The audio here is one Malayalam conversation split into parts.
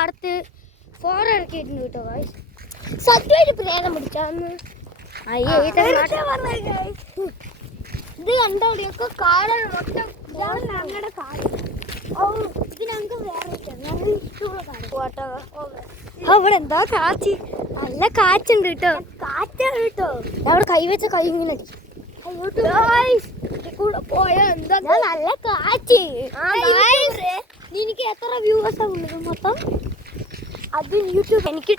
പാടത്ത് ഫോർ ഇറക്കിയിട്ടുണ്ട് കേട്ടോ ഗൈസ്. സത്യമായിട്ട് പ്രേതം പിടിച്ചാന്ന് ഇത് കണ്ടോടിയൊക്കെ കാടാണ് മൊത്തം. ഞങ്ങളുടെ കാട്. ഓ ഇത് ഞങ്ങൾക്ക് വേറെ അവിടെ എന്താ കാച്ചി നല്ല കാറ്റുണ്ട് കേട്ടോ. കാറ്റാണ് കേട്ടോ. അവിടെ കൈവച്ച കൈ ഇങ്ങനെ പോയാ എന്താ നല്ല കാറ്റ്. എനിക്ക് എത്ര വ്യൂവേഴ്സാ ഉള്ളത് മൊത്തം? അത് യൂട്യൂബ് എനിക്ക്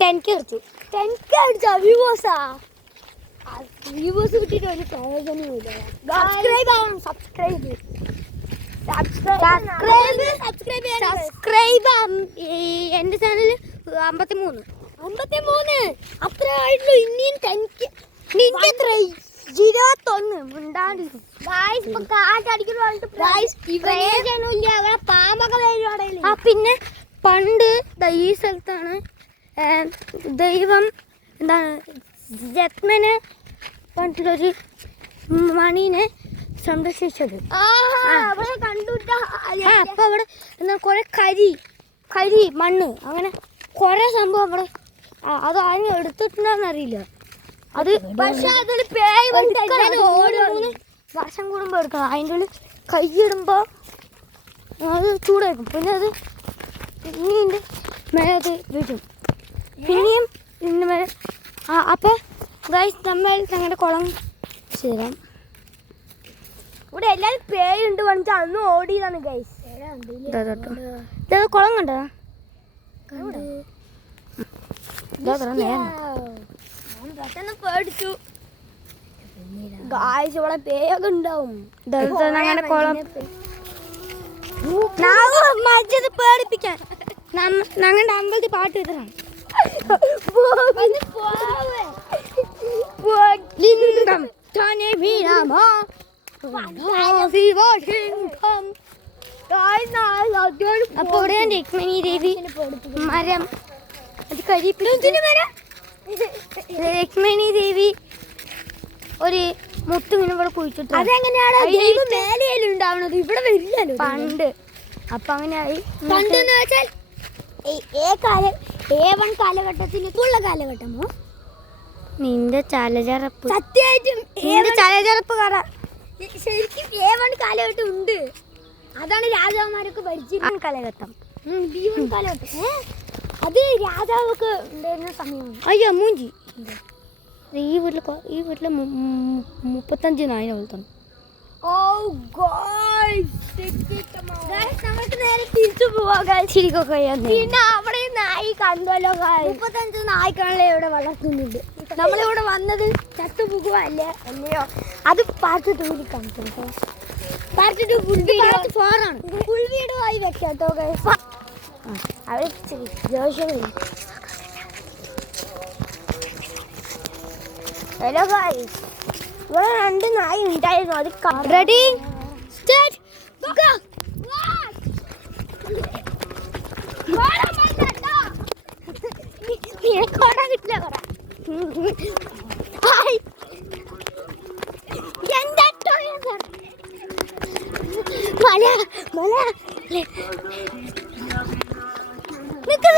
10K അടിച്ചു. 10K അടിച്ചാ വ്യൂവേഴ്സാ? വ്യൂവേഴ്സ് കിട്ടിയിട്ട് ഒരു പ്രയോജനമില്ല. സബ്സ്ക്രൈബ് ആവണം. സബ്സ്ക്രൈബ് എന്റെ ചാനൽ 53 അത്ര ആയിട്ടുള്ളൂ. ഇനിയും 10K. നിന്റെ എത്ര? 21. മിണ്ടാണ്ട് പിന്നെ പണ്ട് ഈ സ്ഥലത്താണ് ദൈവം എന്താണ് ജത്മനെ പറഞ്ഞിട്ടൊരു മണീനെ സംരക്ഷിച്ചത്. അപ്പൊ അവിടെ എന്താ കുറെ കരി മണ്ണ് അങ്ങനെ കുറെ സംഭവം അവിടെ അത് ആരും എടുത്തിട്ടുണ്ടെന്നറിയില്ല. അത് പക്ഷെ അതില് വർഷം കൂടുമ്പോ എടുക്കണം. അതിൻ്റെ ഉള്ളിൽ കൈയിടുമ്പോ അത് ചൂടായിരിക്കും. പിന്നെ അത് ഇനിന്റെ മേലത് വീഴും. പിന്നെയും ഇതിൻ്റെ മേലെ അപ്പൊ ഗൈസ് നമ്മൾ ഞങ്ങളുടെ കുളം ശരിയാം. ഇവിടെ എല്ലാരും പേയുണ്ട് പറഞ്ഞാൽ അന്ന് ഓടിയതാണ് ഗൈസ്. കുളം കണ്ടോ? പേടിച്ചു ഗായ്സ്. ഇവിടെ പേയൊക്കെ ഉണ്ടാവും. ഞങ്ങളുടെ കുളം മജ്ജത് പേടിപ്പിക്കാൻ ഞങ്ങളുടെ അമ്പലത്തിൽ പാട്ട് എഴുതണം. അപ്പൊ ഇവിടെ രുക്മിണി ദേവി മരം അത് രുക്മിണി ദേവി ഒരു മുത്ത് ഇങ്ങനെ ഇവിടെ കുഴിച്ചിട്ട്. അതെങ്ങനെയാണ് ഉണ്ടാവുന്നത്? ഇവിടെ വരില്ലല്ലോ പണ്ട്. അപ്പൊ അങ്ങനെയായി. പണ്ടെന്ന് വെച്ചാൽ A1 കാലഘട്ടത്തിലേക്കുള്ള കാലഘട്ടമോ? നിന്റെ ചലചരപ്പ് സത്യമായിട്ടും ചലചരപ്പ് കട ശരിക്കും A1 കാലഘട്ടം ഉണ്ട്. അതാണ് രാജാവന്മാരൊക്കെ ഭരിച്ചിരുന്ന കാലഘട്ടം. B1 കാലഘട്ടം അത് രാജാവൊക്കെ ഉണ്ടായിരുന്ന സമയമാണ്. അയ്യോ മൂഞ്ചി. ഈ വീട്ടില് 35 നായിനെ വളർത്തണം. നമുക്ക് നേരെ തിരിച്ചു പോവാൻ പിന്നെ അവിടെ നായി കണ്ടല്ലോ. 35 നായ്ക്കളെ ഇവിടെ വളർത്തുന്നുണ്ട്. നമ്മളിവിടെ വന്നത് ചത്തുപോകുവല്ലേ അല്ലയോ? അത് പാർട്ട് 2 കാണിച്ചു. പാർട്ട് 2 ഫുൾ വീഡിയോ ആയി വെക്കാട്ടോ. അവിടെ ഹലോ ഗൈസ്, ഇവിടെ 2 നായി ഉണ്ടായിരുന്നു. അത് റെഡി സ്റ്റാർട്ട് ഗോ. മല നിക്ക്